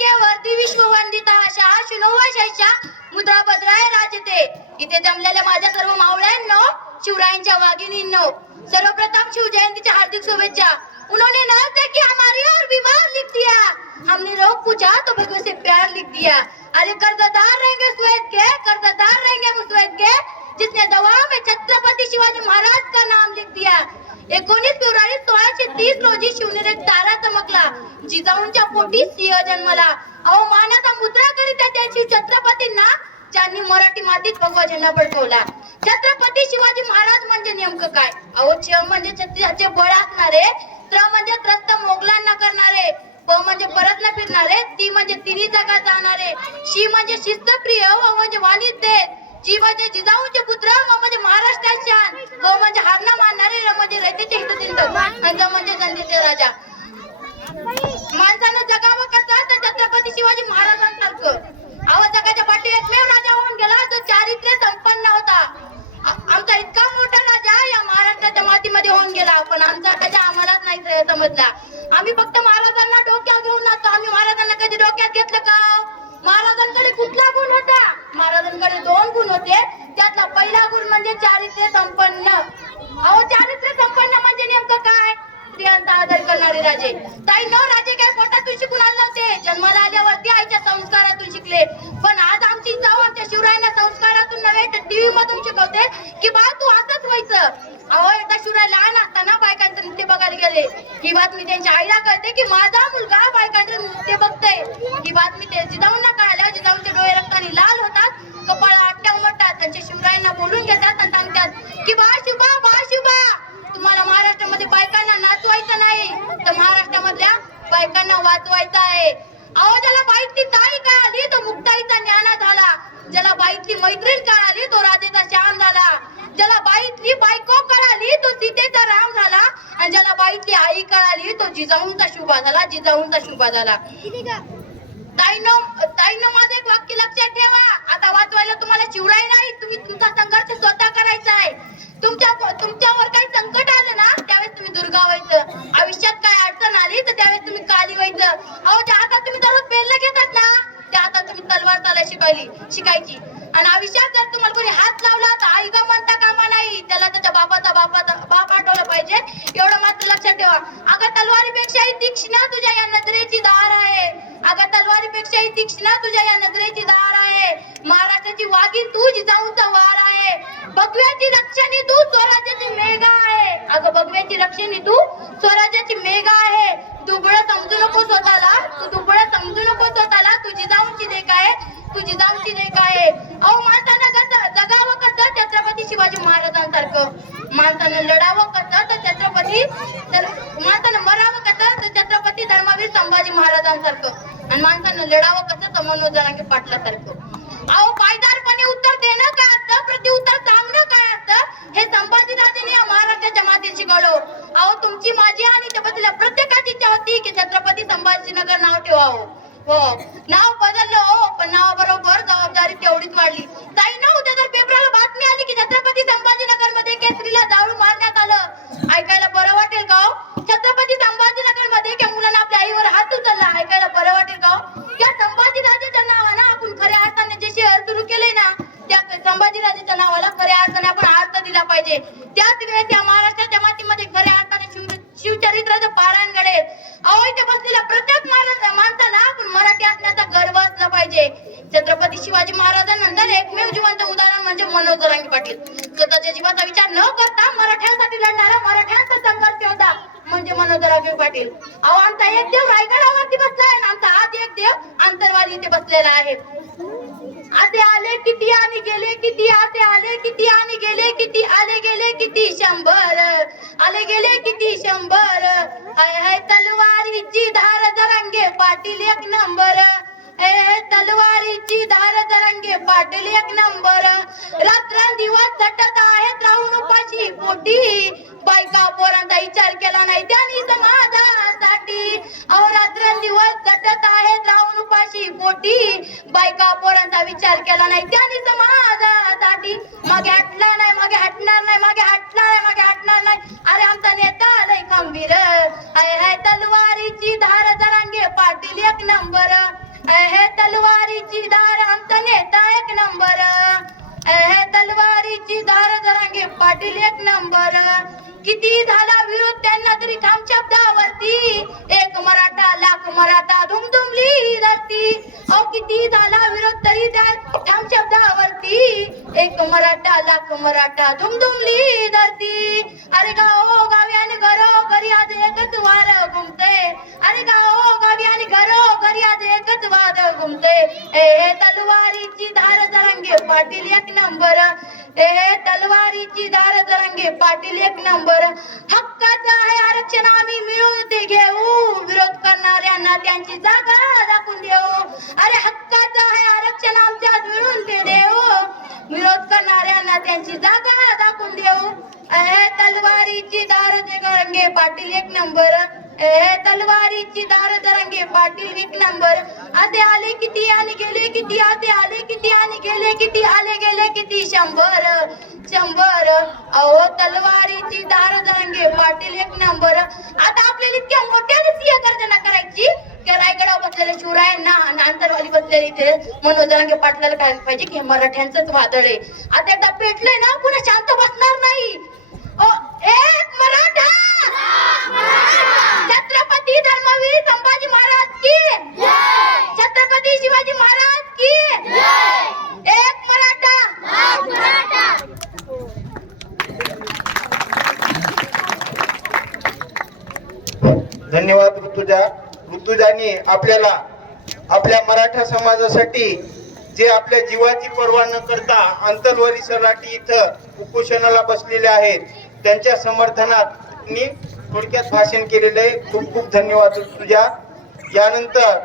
के वर्दी विश्ववंदिता अशा शुनोवशाच्या मुद्रा भद्राय राजते. इथे जमलेल्या माझ्या सर्व मावळ्यांनो शिवरायांच्या वाघिणींनो सर्वप्रथम शिवजयंतीच्या हार्दिक शुभेच्छा. उन्होंने नाम देखी हमारी और बीमार लिख दिया हमने रोग पूछा तो भगवान से प्यार लिख दिया अरे कर्जदार रहेंगे स्वेद के कर्जदार रहेंगे वो श्वेत के जिसने दवा में छत्रपति शिवाजी महाराज का नाम लिख दिया एकोनीस फेब्रुआरी तीस रोजी शिवनेर तारा चमकला. जिजाऊंच्या पोटी सिंह जन्मला. अहो मुद्रा करीता त्याची छत्रपतींना ज्यांनी मराठी मातीत भगवा झेंडा फडकवला छत्रपती शिवाजी महाराज म्हणजे नेमकं काय? अहो छ म्हणजे छत्रियाचे बळ असणारे त्र म्हणजे त्रस्त मोगलांना करणारे प म्हणजे परत न फिरणारे ती म्हणजे तिन्ही जगात जाणारे. शी म्हणजे शिस्तप्रिय व म्हणजे वाणिज्य. जी म्हणजे जिजाऊचे पुत्र व म्हणजे महाराष्ट्राचे शान व म्हणजे हारणा मानणारे म्हणजे रयतेचे हितचिंतक आणि म्हणजे जनतेचे राजा. माणसानं जगावं कसं तर छत्रपती शिवाजी महाराजांसारखं. अहो जगाच्या पाठी एकमेव राजा होऊन गेला जो चारित्र्य संपन्न होता. आमचा इतका मोठा राजा या महाराष्ट्राच्या मातीमध्ये होऊन गेला. पण आमचा राजा आम्हालाच नाही समजला. आम्ही फक्त महाराजांना डोके अहो चारित्र्य संपन्न म्हणजे नेमकं काय? स्त्रियांचा आदर करणारे राजे. ताई न राजे काय पोटातून शिकून आले नव्हते? जन्माला आल्यावरती आईच्या संस्कारातून शिकले. पण आज आमची जाऊ आमच्या शिवरायांना संस्कारातून नव्हे तर टीव्ही मधून शिकवते की बा तू असंच व्हायचं. अहो एकदा शिवराय लहान असताना बायकांचं नृत्य बघायला गेले. ही बातमी त्यांच्या आईला कळते की माझा मुलगा बायकांचं नृत्य बघतोय. ही बातमी ते जिजाऊंना कळाल्या. जिजाऊंचे डोळे रक्ताने लाल होतात कपाळ आट्या उमटतात. त्यांच्या शिवरायांना बोलून घेतात आणि सांगतात की बा बा शिवबा तुम्हाला महाराष्ट्रामध्ये बायकांना नाचवायचं नाही. तर महाराष्ट्रामधल्या बायकांना वाचवायचं आहे. अहो ज्याला बाईतली ताई कळाली तो मुक्ताईचा ज्ञाना झाला. ज्याला बाईतली मैत्रीण कळाली तो राजेचा श्याम झाला. ज्याला बाईतली बायको कळाली तो सीतेचा राम झाला. आणि ज्याला बाईतली आई कळाली तो जिजाऊंचा शुभा झाला जिजाऊंचा शुभा झाला. ताईनो ताईनो माझं एक वाक्य लक्षात ठेवा. आता वाचवायला तुम्हाला शिवराय नाही. तुम्ही तुमचा संघर्ष स्वतः करायचा आहे तुमच्या तुमच्यावर काही संकट आलं ना त्यावेळेस तुम्ही दुर्गा व्हायचं आयुष्यात काय अडचण आली तर त्यावेळेस तुम्ही काली व्हायचं अहो ज्या हातात तुम्ही दररोज पेरलं घेतात ना त्या हातात तुम्ही तलवार चालायला शिकायली शिकायची आणि आयुष्यात जर तुम्हाला कोणी हात लावला तर आई ग म्हणता कामा नाही त्याला त्याच्या बापाचा बापाचा बाप आठवलं पाहिजे एवढं मात्र अगं तलवारीपेक्षाही तीक्ष्ण तुझ्या या नजरेची दार आहे. अगं तलवारीपेक्षाही तीक्ष्ण तुझ्या या नजरेची दार आहे. महाराष्ट्राची वाघी तू जिजाऊचा वार आहे. भगव्याची रक्षणी तू स्वराज्याची मेघा आहे. अगं भगव्याची रक्षणी तू स्वराज्याची मेघा आहे. दुबळ समजू नको स्वतःला. तू दुबळ समजू नको स्वतःला. तू जिजाऊंची देख आहे. तू जिजाऊंची देख आहे. अहो माणसानं कसं जगावं कसं छत्रपती शिवाजी महाराजांसारखं. माणसानं लढावं कसं तर छत्रपती तर माणसानं मरावं कसं तर छत्रपती धर्मवीर संभाजी महाराजांसारखं आणि माणसानं लढावं कसं तर मनोज जरांगे पाटलासारखं? अहो पायदारपणे उत्तर देणं काय असतं? प्रतिउत्तर सांगणं काय असतं? हे संभाजीराजेने या महाराष्ट्राच्या मातीत शिकवलं. अहो तुमची माझी आणि त्या प्रत्येकाची इच्छा होती की छत्रपती संभाजीनगर नाव ठेवावं. हो. नाव बदललं हो. पण नावाबरोबर जबाबदारी तेवढीच वाढली. ताई ना उद्या जर पेपराला बातमी आली की छत्रपती संभाजीनगरमध्ये केसरीला जाळून मारण्यात आलं? ऐकायला बरं वाटेल का हो? छत्रपती संभाजीनगरमध्ये त्या मुलानं आपल्या आईवर हात उचलला ऐकायला बरं वाटेल का हो? त्या संभाजीराजाच्या नावानं आपण खऱ्या अर्थाने जे शहर सुरू केलंय ना त्या संभाजीराजाच्या नावाला खऱ्या अर्थाने केला पाहिजे. त्याच वेळेस या महाराष्ट्राच्या मातीमध्ये खऱ्या अर्थाने शिव शिवचरित्राचं पारायण घडेल. अहो इथे बसलेल्या प्रत्येक माणसाला आपण मराठी असण्याचा गर्व असला पाहिजे. छत्रपती शिवाजी महाराजांनंतर एकमेव जिवंत उदाहरण म्हणजे मनोज जरांगे पाटील. स्वतःच्या जीवाचा विचार न करता मराठ्यांसाठी लढणारा मराठ्यांचा संघर्ष होता म्हणजे मनोज जरांगे पाटील. अहो आमचा एक देव रायगडावरती बसला आहे आमचा आज एक देव अंतरवाली इथे बसलेला आहे. आते आले किती आणि गेले किती आते आले किती आणि गेले किती आले गेले किती शंभर. आले गेले किती शंभर. हाय हाय तलवारीची धार जरंगे पाटील एक नंबर. हे तलवारीची धार जरंगे पाटील एक नंबर. रात्रंदिवस झटत आहेत राहून उपाशी पोटी. बायका पोरांचा विचार केला नाही. त्यांनी समाजासाठी अवरात्रंदिवस झटत आहेत. राहून उपाशी पोटी बायका पोरांचा विचार केला नाही. त्यांनी समाजासाठी मागे हटला नाही मागे हटणार नाही मागे हटला नाही मागे हटणार नाही. अरे आमचा नेता आलाय खंबीर. अय हाय तलवारीची धार जरांगे पाटील एक नंबर. हे तलवारीची धार आमचा नेता एक नंबर. तलवारीची धार जरांगे पाटील एक नंबर. किती झाला विरोध त्यांना तरी ठाम शब्दावरती एक मराठा लाख मराठा धुमधुमली धरती. अहो किती झाला विरोध तरी त्या ठाम शब्दावरती एक मराठा लाख मराठा धुमधुमली धरती. अरे गाव गावी आणि घरो घरी आज एकच वार घुमते. अरे गाव आणि घरो घरी आज एकच वार घुमते हे तलवारीची धार जरांगे पाटील एक नंबर. ए तलवारीची धार जरांगे पाटील एक नंबर. हक्काचा आहे आरक्षण आम्ही मिळून ते घेऊ. विरोध करणाऱ्यांना त्यांची जागा दाखवून देऊ. अरे हक्काचा आहे आरक्षण आमच्या मिळून ते देऊ. विरोध करणाऱ्यांना त्यांची जागा दाखवून देऊ. अहे तलवारीची दार जरंगे पाटील एक नंबर. ए तलवारीची दार दरंगे पाटील एक नंबर आते आले किती आणि गेले किती आते आले किती आणि गेले किती आले गेले किती शंभर शंभर. अहो तलवारीची दार दरंगे पाटील एक नंबर आता आपल्याला इतक्या मोठ्या सिंह गर्जना करायची? की रायगडावर बसलेले शिवराय आणि अंतरवाली बसलेले इथे मनोज जरांगे पाटलाला काय पाहिजे की हे मराठ्यांचंच वादळ आहे. आता एकदा पेटलंय ना पुन्हा शांत बसणार नाही ओ, एक मराठा छत्रपती धर्मवीर संभाजी महाराज की छत्रपती शिवाजी महाराज की एक मराठा धन्यवाद ऋतुजा. ऋतुजाने आपल्याला आपल्या मराठा समाजासाठी जे आपल्या जीवाची पर्वा न करता आंतरवारी सराठी इथं उपोषणाला बसलेले आहेत त्यांच्या समर्थनात मी थोडक्यात भाषण केलेलं आहे. खूप खूप धन्यवाद ऋतुजा. यानंतर